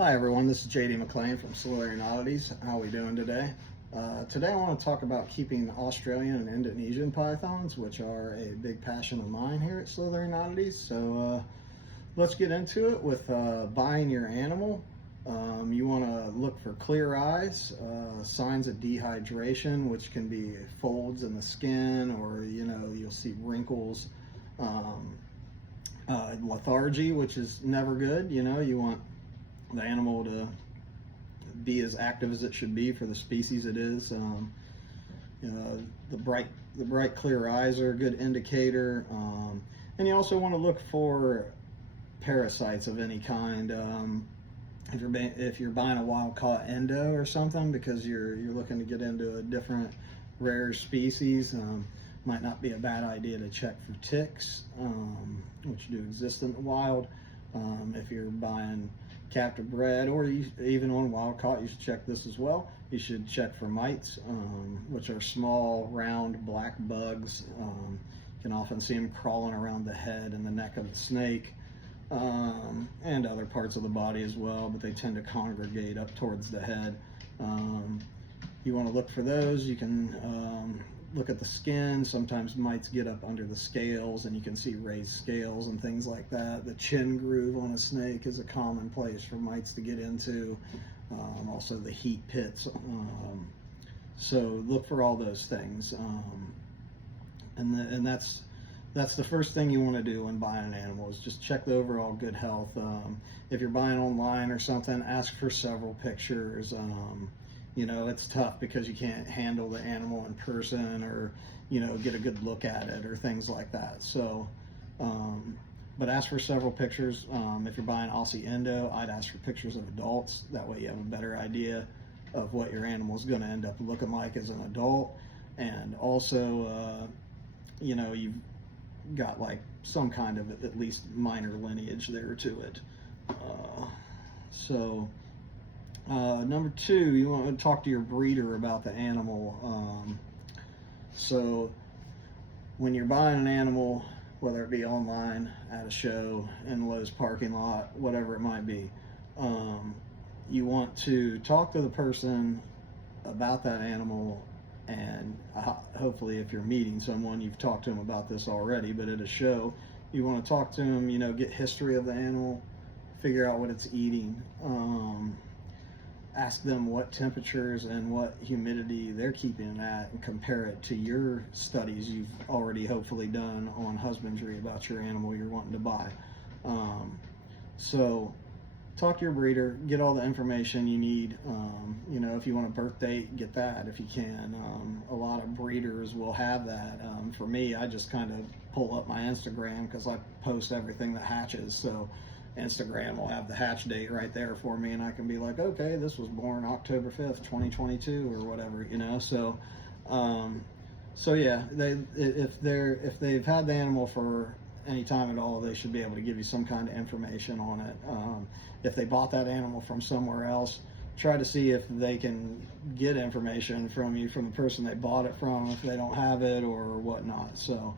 Hi everyone, this is JD McLean from Solarian Oddities. How are we doing today? Today I want to talk about keeping Australian and Indonesian pythons, which are a big passion of mine here at Solarian Oddities. So let's get into it with buying your animal. You want to look for clear eyes, signs of dehydration, which can be folds in the skin, or you'll see wrinkles, lethargy, which is never good. You want the animal to be as active as it should be for the species it is. The bright clear eyes are a good indicator, and you also want to look for parasites of any kind. If you're buying a wild caught Indo or something because you're looking to get into a different rare species, might not be a bad idea to check for ticks, which do exist in the wild. If you're buying captive bred, or even on wild caught, you should check this as well. You should check for mites, which are small, round, black bugs. You can often see them crawling around the head and the neck of the snake, and other parts of the body as well, but they tend to congregate up towards the head. You want to look for those. You can look at the skin. Sometimes mites get up under the scales and you can see raised scales and things like that. The chin groove on a snake is a common place for mites to get into. Also the heat pits. So look for all those things. And that's the first thing you want to do when buying an animal, is just check the overall good health. If you're buying online or something, ask for several pictures. It's tough because you can't handle the animal in person, or get a good look at it or things like that. So but ask for several pictures. If you're buying Aussie Indo, I'd ask for pictures of adults. That way you have a better idea of what your animal is going to end up looking like as an adult. And also you've got like some kind of at least minor lineage there to it. Number two, you want to talk to your breeder about the animal. So when you're buying an animal, whether it be online, at a show, in Lowe's parking lot, whatever it might be, you want to talk to the person about that animal. And hopefully if you're meeting someone, you've talked to them about this already, but at a show, you want to talk to them, get history of the animal, figure out what it's eating, ask them what temperatures and what humidity they're keeping it at, and compare it to your studies you've already hopefully done on husbandry about your animal you're wanting to buy. So talk to your breeder, get all the information you need. If you want a birth date, get that if you can. A lot of breeders will have that. For me, I just kind of pull up my Instagram because I post everything that hatches. So Instagram will have the hatch date right there for me, and I can be like, okay, this was born October 5th, 2022 or whatever, So yeah, if they've had the animal for any time at all, they should be able to give you some kind of information on it. If they bought that animal from somewhere else, try to see if they can get information from you, from the person they bought it from, if they don't have it or whatnot. So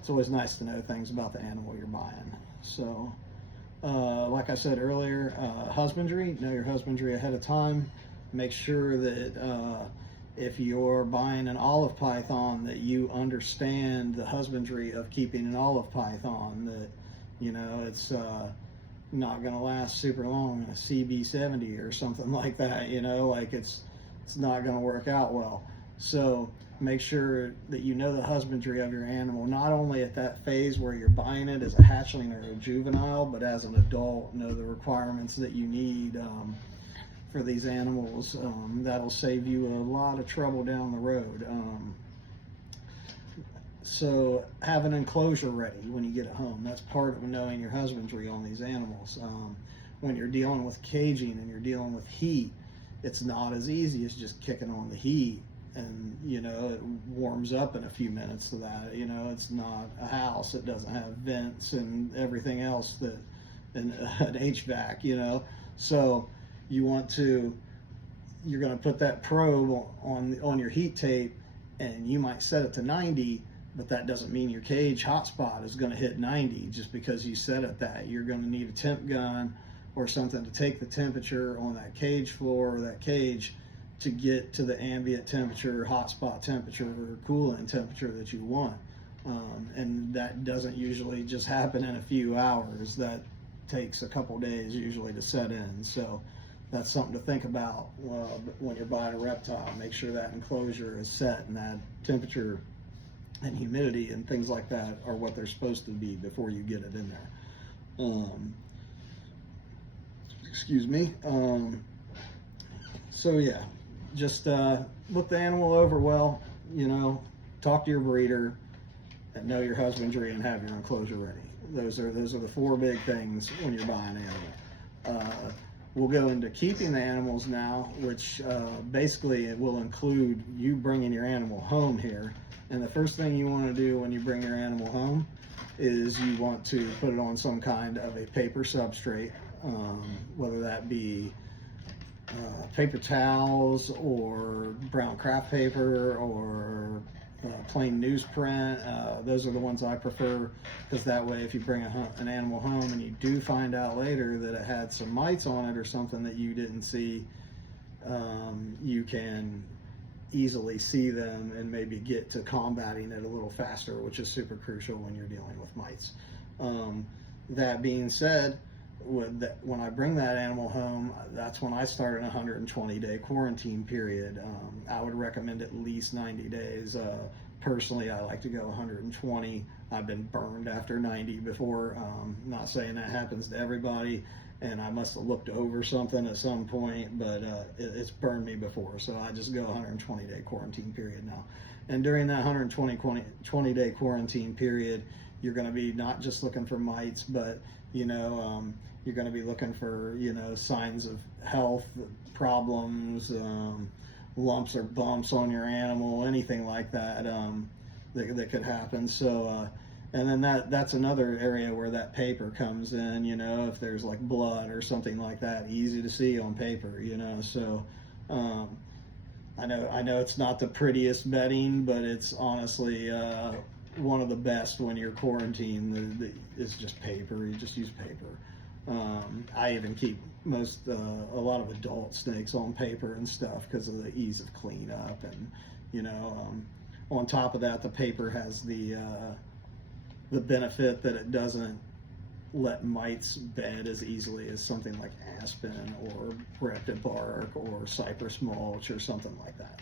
it's always nice to know things about the animal you're buying. So like I said earlier, husbandry, know your husbandry ahead of time. Make sure that if you're buying an olive python, that you understand the husbandry of keeping an olive python, that it's not going to last super long in a CB70 or something like that. It's not going to work out well. So make sure that you know the husbandry of your animal, not only at that phase where you're buying it as a hatchling or a juvenile, but as an adult. Know the requirements that you need for these animals. That'll save you a lot of trouble down the road. So have an enclosure ready when you get it home. That's part of knowing your husbandry on these animals. When you're dealing with caging and you're dealing with heat, it's not as easy as just kicking on the heat and it warms up in a few minutes to that. It's not a house. It doesn't have vents and everything else that an HVAC. So you're going to put that probe on your heat tape, and you might set it to 90, but that doesn't mean your cage hotspot is going to hit 90 just because you set it that. You're going to need a temp gun or something to take the temperature on that cage floor or that cage to get to the ambient temperature, hot spot temperature, or coolant temperature that you want. And that doesn't usually just happen in a few hours. That takes a couple days usually to set in. So that's something to think about when you're buying a reptile. Make sure that enclosure is set and that temperature and humidity and things like that are what they're supposed to be before you get it in there. Excuse me. So yeah, just look the animal over well, talk to your breeder and know your husbandry and have your enclosure ready. Those are the 4 big things when you're buying an animal. We'll go into keeping the animals now, which basically it will include you bringing your animal home here. And the first thing you want to do when you bring your animal home is you want to put it on some kind of a paper substrate, whether that be paper towels or brown craft paper or plain newsprint. Those are the ones I prefer, because that way if you bring an animal home and you do find out later that it had some mites on it or something that you didn't see, you can easily see them and maybe get to combating it a little faster, which is super crucial when you're dealing with mites. That being said, when I bring that animal home, that's when I start an 120-day quarantine period. I would recommend at least 90 days. Personally, I like to go 120. I've been burned after 90 before. Not saying that happens to everybody, and I must have looked over something at some point, but it's burned me before. So I just go 120-day quarantine period now. And during that 120-day quarantine period, you're going to be not just looking for mites, but you're going to be looking for signs of health problems, lumps or bumps on your animal, anything like that that could happen. So and then that's another area where that paper comes in. If there's like blood or something like that, easy to see on paper. So I know it's not the prettiest bedding, but it's honestly one of the best when you're quarantined. It's just paper. You just use paper. I even keep a lot of adult snakes on paper and stuff because of the ease of cleanup. And on top of that, the paper has the benefit that it doesn't let mites bed as easily as something like aspen or bracted bark or cypress mulch or something like that.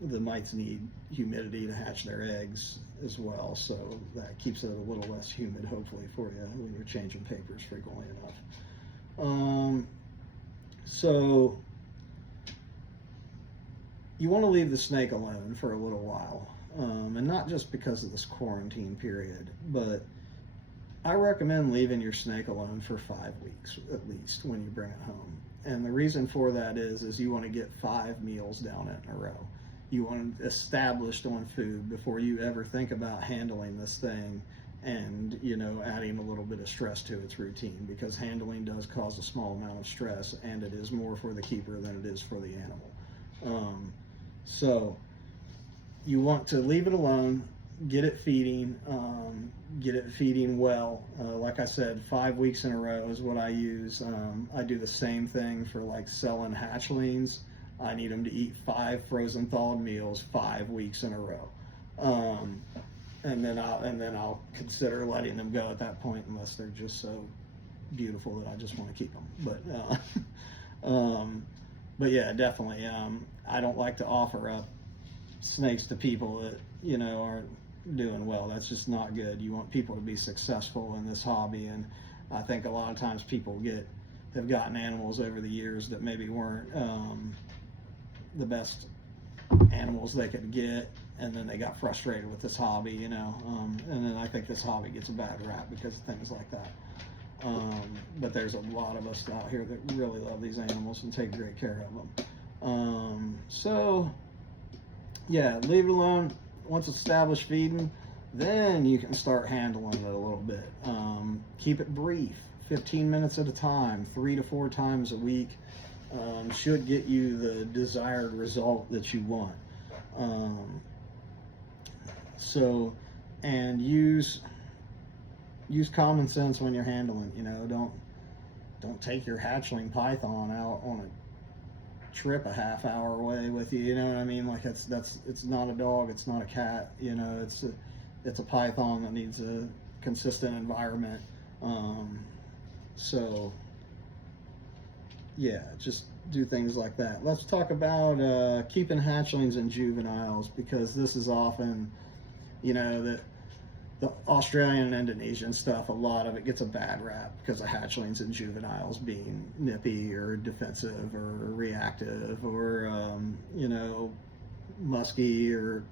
The mites need humidity to hatch their eggs as well, so that keeps it a little less humid, hopefully, for you when you're changing papers frequently enough. So you want to leave the snake alone for a little while, and not just because of this quarantine period, but I recommend leaving your snake alone for 5 weeks at least when you bring it home. And the reason for that is you want to get 5 meals down it in a row. You want it established on food before you ever think about handling this thing and adding a little bit of stress to its routine, because handling does cause a small amount of stress, and it is more for the keeper than it is for the animal. So you want to leave it alone, get it feeding well. Like I said, 5 weeks in a row is what I use. I do the same thing for like selling hatchlings. I need them to eat 5 frozen thawed meals 5 weeks in a row, and then I'll consider letting them go at that point, unless they're just so beautiful that I just want to keep them. But yeah, definitely. I don't like to offer up snakes to people that aren't doing well. That's just not good. You want people to be successful in this hobby, and I think a lot of times people have gotten animals over the years that maybe weren't the best animals they could get, and then they got frustrated with this hobby, and then I think this hobby gets a bad rap because of things like that. But there's a lot of us out here that really love these animals and take great care of them. So yeah, leave it alone. Once established feeding, then you can start handling it a little bit. Keep it brief, 15 minutes at a time, 3 to 4 times a week. Should get you the desired result that you want. And use common sense when you're handling. don't take your hatchling python out on a trip a half hour away with you. You know what I mean? Like it's not a dog, it's not a cat. You know, it's a python that needs a consistent environment. So yeah, just do things like that. Let's talk about keeping hatchlings and juveniles, because this is often, you know, that the Australian and Indonesian stuff, a lot of it gets a bad rap because of hatchlings and juveniles being nippy or defensive or reactive, or you know, musky or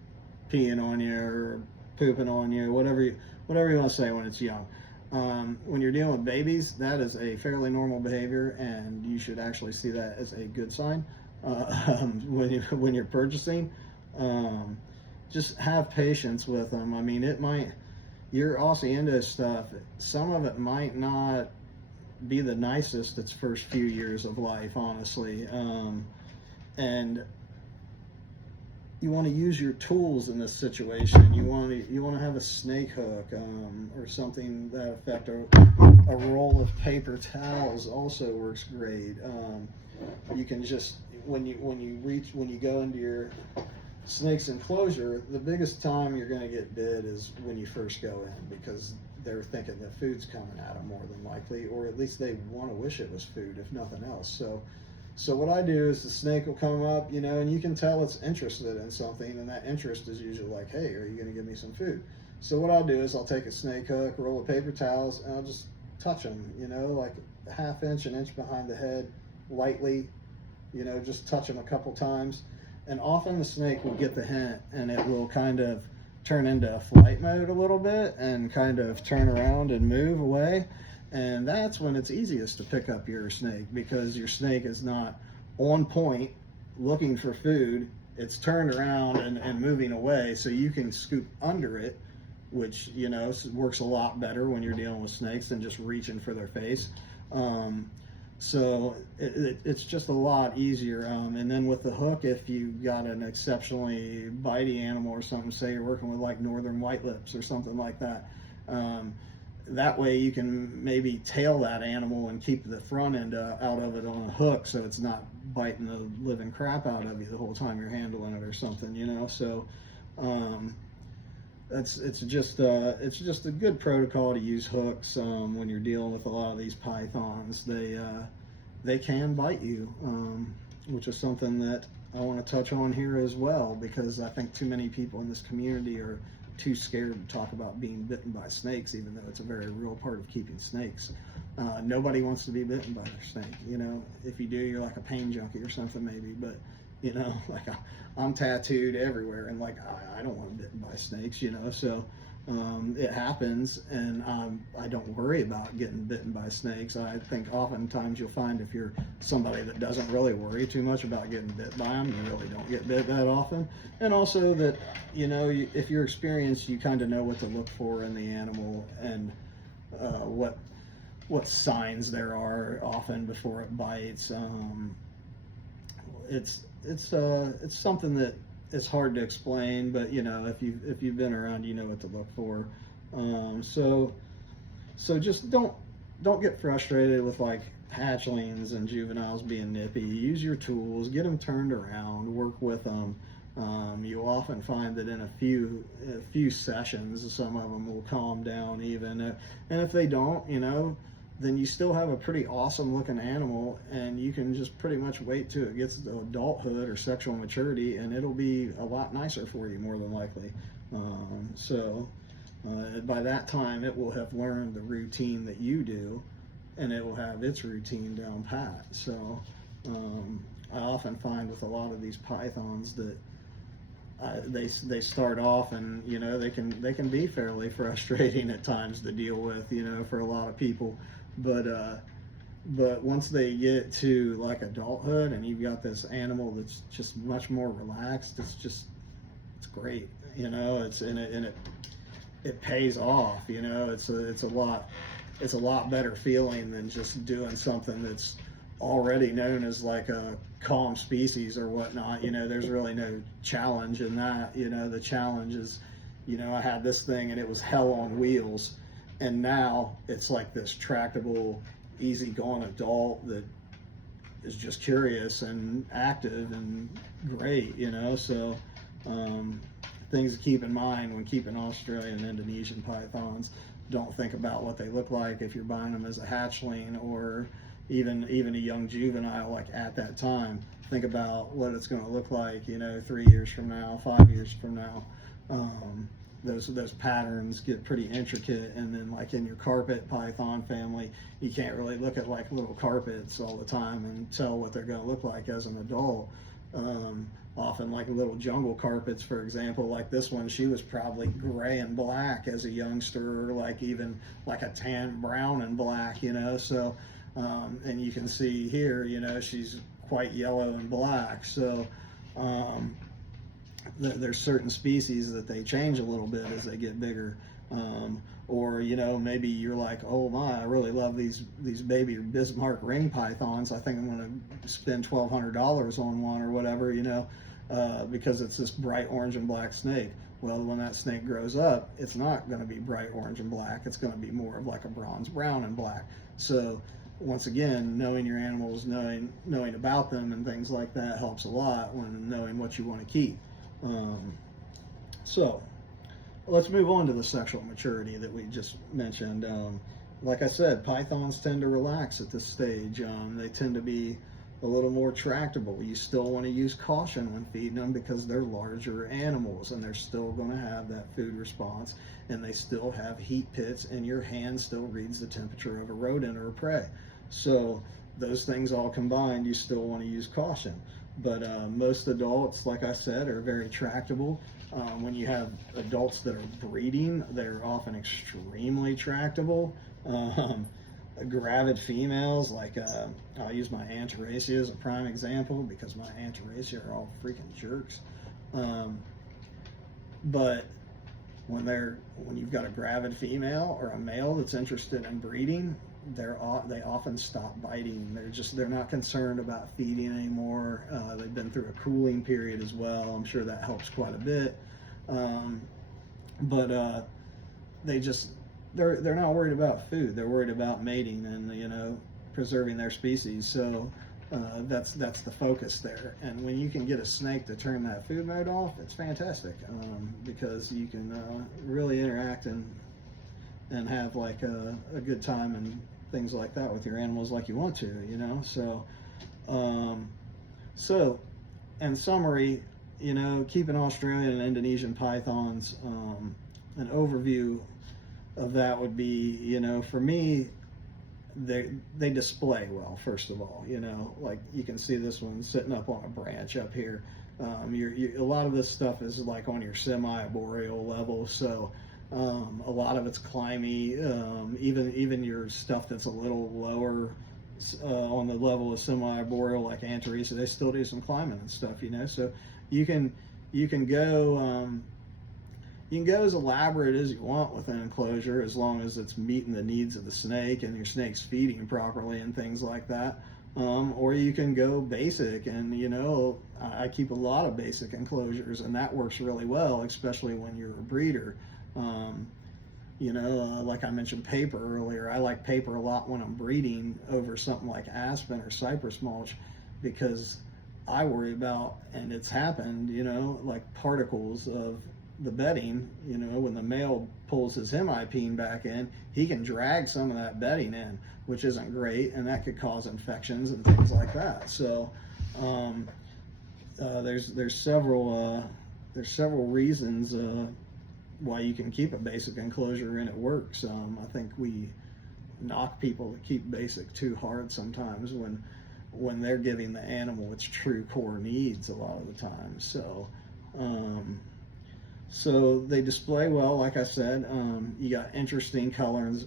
peeing on you or pooping on you, whatever you want to say when it's young. When you're dealing with babies, that is a fairly normal behavior, and you should actually see that as a good sign when you're purchasing. Just have patience with them. I mean, it might, your Aussie Indo stuff, some of it might not be the nicest its first few years of life, honestly. And you want to use your tools in this situation. You want to have a snake hook or something that effect. A roll of paper towels also works great. You can just, when you go into your snake's enclosure, the biggest time you're going to get bit is when you first go in, because they're thinking that food's coming at them more than likely, or at least they want to wish it was food, if nothing else. So what I do is the snake will come up, you know, and you can tell it's interested in something, and that interest is usually like, hey, are you going to give me some food? So what I'll do is I'll take a snake hook, roll of paper towels, and I'll just touch them, you know, like a half inch, an inch behind the head, lightly, you know, just touch them a couple times. And often the snake will get the hint, and it will kind of turn into flight mode a little bit and kind of turn around and move away. And that's when it's easiest to pick up your snake, because your snake is not on point looking for food. It's turned around and moving away, so you can scoop under it, which, you know, works a lot better when you're dealing with snakes than just reaching for their face. So it's just a lot easier. And then with the hook, if you got an exceptionally bitey animal or something, say you're working with like northern white lips or something like that, that way you can maybe tail that animal and keep the front end out of it on a hook, so it's not biting the living crap out of you the whole time you're handling it or something, you know. So it's just a good protocol to use hooks when you're dealing with a lot of these pythons. They can bite you, which is something that I want to touch on here as well, because I think too many people in this community are too scared to talk about being bitten by snakes, even though it's a very real part of keeping snakes. Nobody wants to be bitten by their snake, you know. If you do, you're like a pain junkie or something maybe, but you know, like I'm tattooed everywhere, and like I don't want to be bitten by snakes, you know. So it happens, and I don't worry about getting bitten by snakes. I think oftentimes you'll find if you're somebody that doesn't really worry too much about getting bit by them, you really don't get bit that often. And also that, you know, if you're experienced, you kind of know what to look for in the animal, and what signs there are often before it bites. It's something that it's hard to explain, but you know, if you've been around, you know what to look for. So just don't get frustrated with like hatchlings and juveniles being nippy. Use your tools, get them turned around, work with them. You'll often find that in a few sessions, some of them will calm down even, and if they don't, you know, then you still have a pretty awesome looking animal, and you can just pretty much wait till it gets to adulthood or sexual maturity, and it'll be a lot nicer for you more than likely. By that time it will have learned the routine that you do, and it will have its routine down pat. So I often find with a lot of these pythons that they start off, and you know, they can be fairly frustrating at times to deal with, you know, for a lot of people. But once they get to like adulthood, and you've got this animal that's just much more relaxed, it's great, you know. It pays off, you know. It's a lot better feeling than just doing something that's already known as like a calm species or whatnot. You know, there's really no challenge in that. You know, the challenge is, you know, I had this thing and it was hell on wheels, and now it's like this tractable, easygoing adult that is just curious and active and great, you know. So things to keep in mind when keeping Australian and Indonesian pythons. Don't think about what they look like if you're buying them as a hatchling, or even a young juvenile, like at that time. Think about what it's going to look like, you know, 3 years from now, 5 years from now. Those patterns get pretty intricate, and then like in your carpet python family, you can't really look at like little carpets all the time and tell what they're going to look like as an adult. Often like little jungle carpets, for example, like this one, she was probably gray and black as a youngster, or like even like a tan brown and black, you know. So and you can see here, you know, she's quite yellow and black. So there's certain species that they change a little bit as they get bigger. Or, you know, maybe you're like, oh my, I really love these baby Bismarck ring pythons. I think I'm going to spend $1,200 on one or whatever, you know, because it's this bright orange and black snake. Well, when that snake grows up, it's not going to be bright orange and black. It's going to be more of like a bronze brown and black. So once again, knowing your animals, knowing about them and things like that helps a lot when knowing what you want to keep. So let's move on to the sexual maturity that we just mentioned. Like I said, pythons tend to relax at this stage. They tend to be a little more tractable. You still want to use caution when feeding them because they're larger animals, and they're still going to have that food response, and they still have heat pits, and your hand still reads the temperature of a rodent or a prey. So those things all combined, you still want to use caution. But most adults, like I said, are very tractable. When you have adults that are breeding, they're often extremely tractable. Gravid females, like I'll use my Anteracia as a prime example because my Anteracia are all freaking jerks. But when you've got a gravid female or a male that's interested in breeding, they often stop biting. They're not concerned about feeding anymore. They've been through a cooling period as well. I'm sure that helps quite a bit. But they're not worried about food. They're worried about mating and, you know, preserving their species. So that's the focus there. And when you can get a snake to turn that food mode off, it's fantastic, because you can really interact and have like a good time and things like that with your animals like you want to, you know. So in summary, you know, keeping Australian and Indonesian pythons, an overview of that would be, you know, for me, they display well, first of all. You know, like you can see this one sitting up on a branch up here. A lot of this stuff is like on your semi-arboreal level, so a lot of it's climby. Even your stuff that's a little lower on the level of semi-arboreal, like Anteracia, they still do some climbing and stuff, you know. So you can go as elaborate as you want with an enclosure, as long as it's meeting the needs of the snake and your snake's feeding properly and things like that. Or you can go basic, and, you know, I keep a lot of basic enclosures, and that works really well, especially when you're a breeder. You know, like I mentioned paper earlier, I like paper a lot when I'm breeding over something like aspen or cypress mulch, because I worry about, and it's happened, you know, like particles of the bedding. You know, when the male pulls his hemipene back in, he can drag some of that bedding in, which isn't great, and that could cause infections and things like that. So there's several reasons why you can keep a basic enclosure and it works. I think we knock people that keep basic too hard sometimes when they're giving the animal its true core needs a lot of the time. So they display well, like I said. You got interesting colors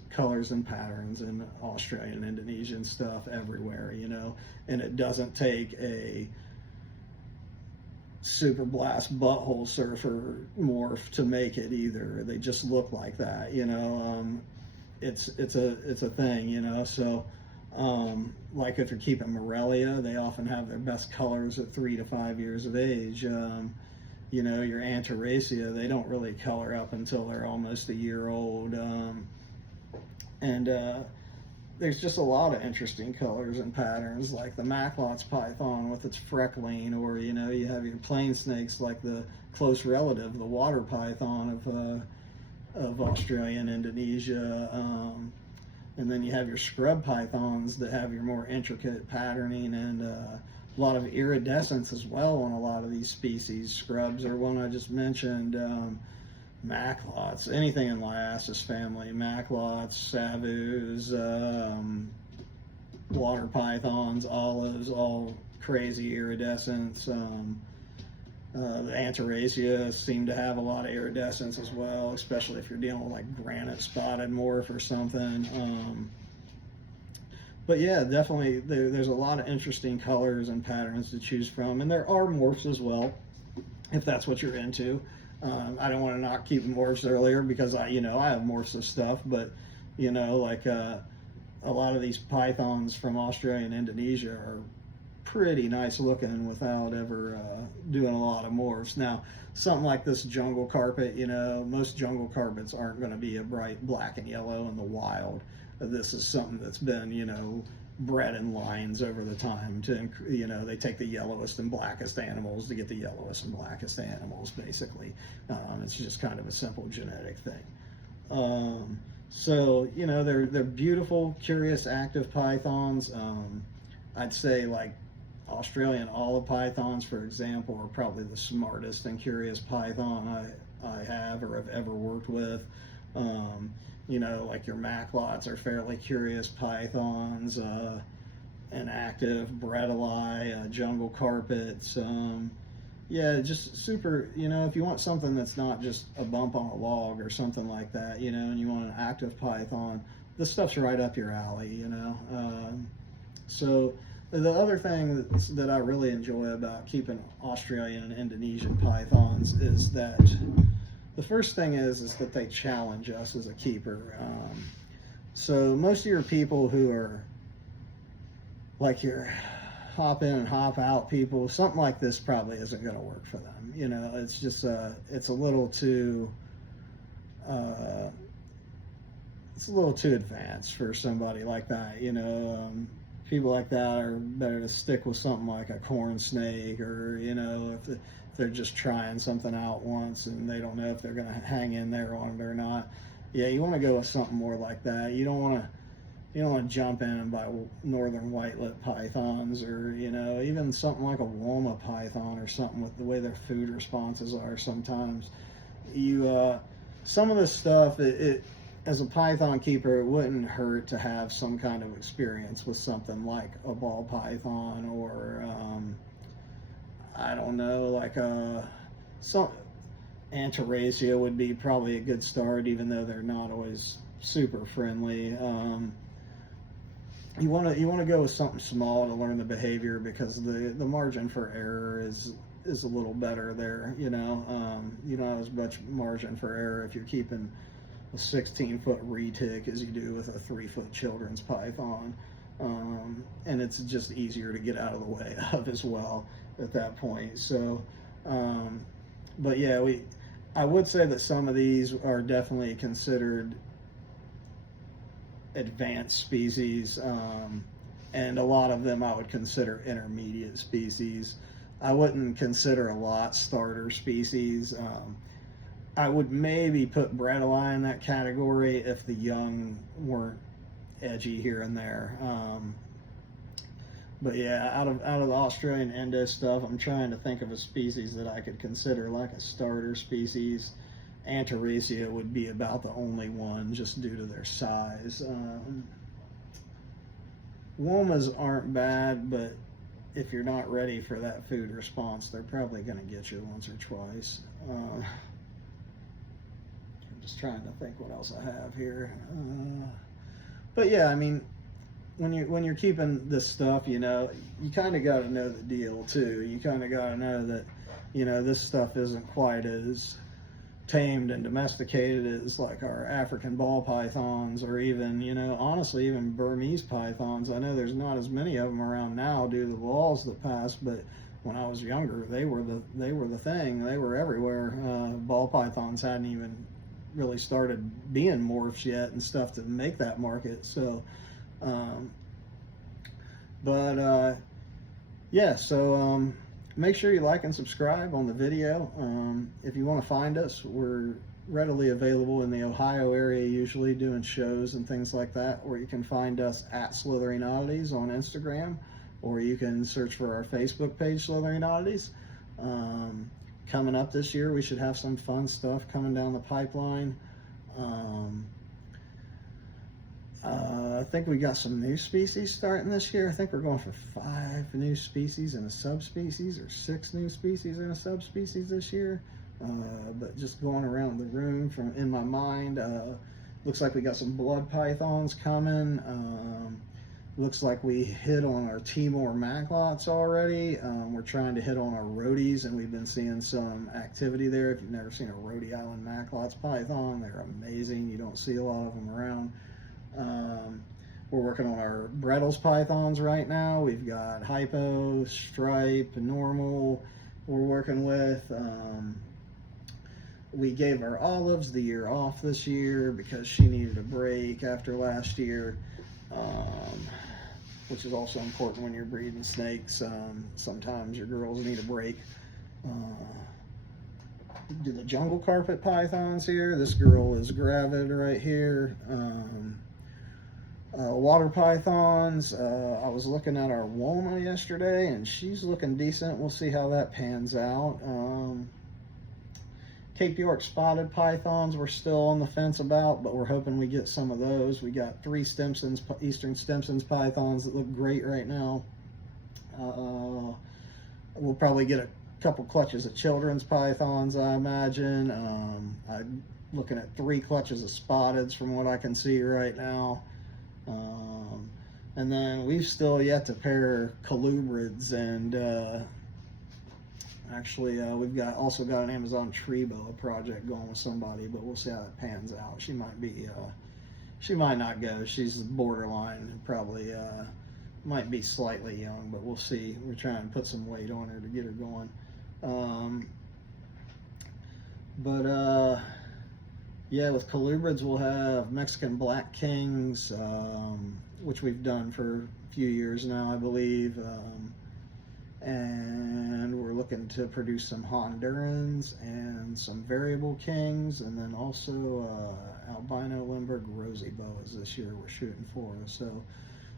and patterns in Australian, Indonesian stuff everywhere, you know, and it doesn't take a super blast butthole surfer morph to make it either. They just look like that, you know. It's a thing, you know. So like if you're keeping Morelia, they often have their best colors at 3 to 5 years of age. You know, your Anteracia, they don't really color up until they're almost a year old. And there's just a lot of interesting colors and patterns, like the Macklot's python with its freckling, or you have your plain snakes like the close relative, the water python of Australia and Indonesia. And then you have your scrub pythons that have your more intricate patterning and a lot of iridescence as well on a lot of these species. Scrubs are one I just mentioned. Macklots, anything in Liasis family, Macklots, Savus, water pythons, olives, all crazy iridescence. The Anteraceae seem to have a lot of iridescence as well, especially if you're dealing with like granite spotted morph or something. But yeah, definitely there's a lot of interesting colors and patterns to choose from, and there are morphs as well, if that's what you're into. I don't want to not keep morphs earlier because I have morphs of stuff, but like a lot of these pythons from Australia and Indonesia are pretty nice looking without ever doing a lot of morphs. Now, something like this jungle carpet, most jungle carpets aren't going to be a bright black and yellow in the wild. This is something that's been, bred in lines over the time to, they take the yellowest and blackest animals to get the yellowest and blackest animals, basically. It's just kind of a simple genetic thing. So, they're beautiful, curious, active pythons. I'd say like Australian olive pythons, for example, are probably the smartest and curious python I have or have ever worked with. Like your Macklots are fairly curious pythons, and active Bredeli, jungle carpets. Yeah, just super, if you want something that's not just a bump on a log or something like that, and you want an active python, this stuff's right up your alley, So the other thing that I really enjoy about keeping Australian and Indonesian pythons is that the first thing is that they challenge us as a keeper. So most of your people who are like your hop in and hop out people, something like this probably isn't going to work for them. It's just it's a little too advanced for somebody like that. People like that are better to stick with something like a corn snake, or if they're just trying something out once and they don't know if they're going to hang in there on it or not. Yeah, you want to go with something more like that. You don't want to jump in and buy northern white-lip pythons, or even something like a Woma python or something, with the way their food responses are sometimes. Some of this stuff, it as a python keeper, it wouldn't hurt to have some kind of experience with something like a ball python, or I don't know, like some Anteraceae would be probably a good start, even though they're not always super friendly. You want to go with something small to learn the behavior, because the margin for error is a little better there. You don't have as much margin for error if you're keeping a 16-foot retic as you do with a 3-foot children's python, and it's just easier to get out of the way of as well at that point. So, but yeah, I would say that some of these are definitely considered advanced species, and a lot of them I would consider intermediate species. I wouldn't consider a lot starter species. I would maybe put Bredeli in that category if the young weren't edgy here and there. But yeah, out of the Australian Indo stuff, I'm trying to think of a species that I could consider like a starter species. Anteraceae would be about the only one, just due to their size. Womas aren't bad, but if you're not ready for that food response, they're probably going to get you once or twice. I'm just trying to think what else I have here. But yeah, I mean, when you're keeping this stuff, you kind of got to know the deal too. You kind of got to know that, this stuff isn't quite as tamed and domesticated as like our African ball pythons, or even, honestly, even Burmese pythons. I know there's not as many of them around now due to the laws that passed, but when I was younger, they were the thing. They were everywhere. Ball pythons hadn't even really started being morphs yet and stuff to make that market. So, Yeah, so make sure you like and subscribe on the video. If you want to find us, we're readily available in the Ohio area, usually doing shows and things like that, or you can find us at Slithering Oddities on Instagram, or you can search for our Facebook page, Slithering Oddities. Coming up this year, we should have some fun stuff coming down the pipeline. I think we got some new species starting this year. I think we're going for 5 new species and a subspecies, or 6 new species and a subspecies this year. But just going around the room in my mind, looks like we got some blood pythons coming. Looks like we hit on our Timor maglots already. We're trying to hit on our Rhodies, and we've been seeing some activity there. If you've never seen a Rhode Island maglots python, they're amazing. You don't see a lot of them around. We're working on our Brettles pythons right now. We've got hypo, stripe, normal we're working with. We gave our Olives the year off this year because she needed a break after last year, which is also important when you're breeding snakes. Sometimes your girls need a break. Do the jungle carpet pythons here. This girl is gravid right here. Water pythons, I was looking at our Woma yesterday, and she's looking decent. We'll see how that pans out. Cape York spotted pythons we're still on the fence about, but we're hoping we get some of those. We got 3 Stimson's, Eastern Stimson's pythons that look great right now. We'll probably get a couple clutches of children's pythons, I imagine. I'm looking at 3 clutches of spotteds from what I can see right now. And then we've still yet to pair colubrids, and actually we've also got an Amazon tree boa project going with somebody, but we'll see how that pans out. She might not go. She's borderline, probably might be slightly young, but we'll see. We're trying to put some weight on her to get her going. Yeah, with colubrids we'll have Mexican black kings, which we've done for a few years now, I believe. And we're looking to produce some Hondurans and some variable kings, and then also albino Limburg rosy boas this year we're shooting for. So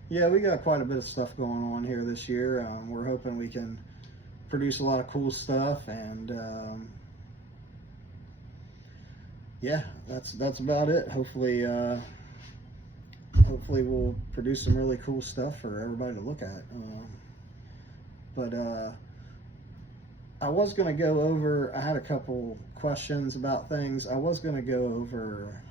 yeah, we got quite a bit of stuff going on here this year. We're hoping we can produce a lot of cool stuff, and yeah, that's about it. Hopefully we'll produce some really cool stuff for everybody to look at. I was going to go over, I had a couple questions about things. I was going to go over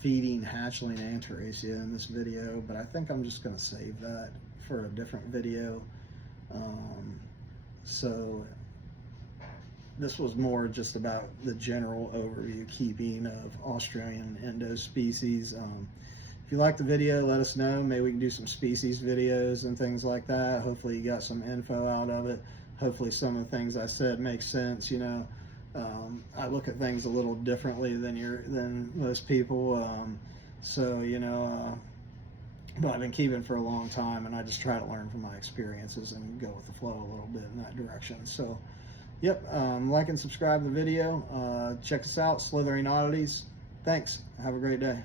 feeding hatchling Anteracia in this video, but I think I'm just going to save that for a different video. So this was more just about the general overview keeping of Australian endo species. If you like the video, let us know. Maybe we can do some species videos and things like that. Hopefully you got some info out of it. Hopefully some of the things I said make sense. You know, I look at things a little differently than most people. So, you know, but I've been keeping for a long time, and I just try to learn from my experiences and go with the flow a little bit in that direction. So, yep, like and subscribe to the video. Check us out, Slithering Oddities. Thanks. Have a great day.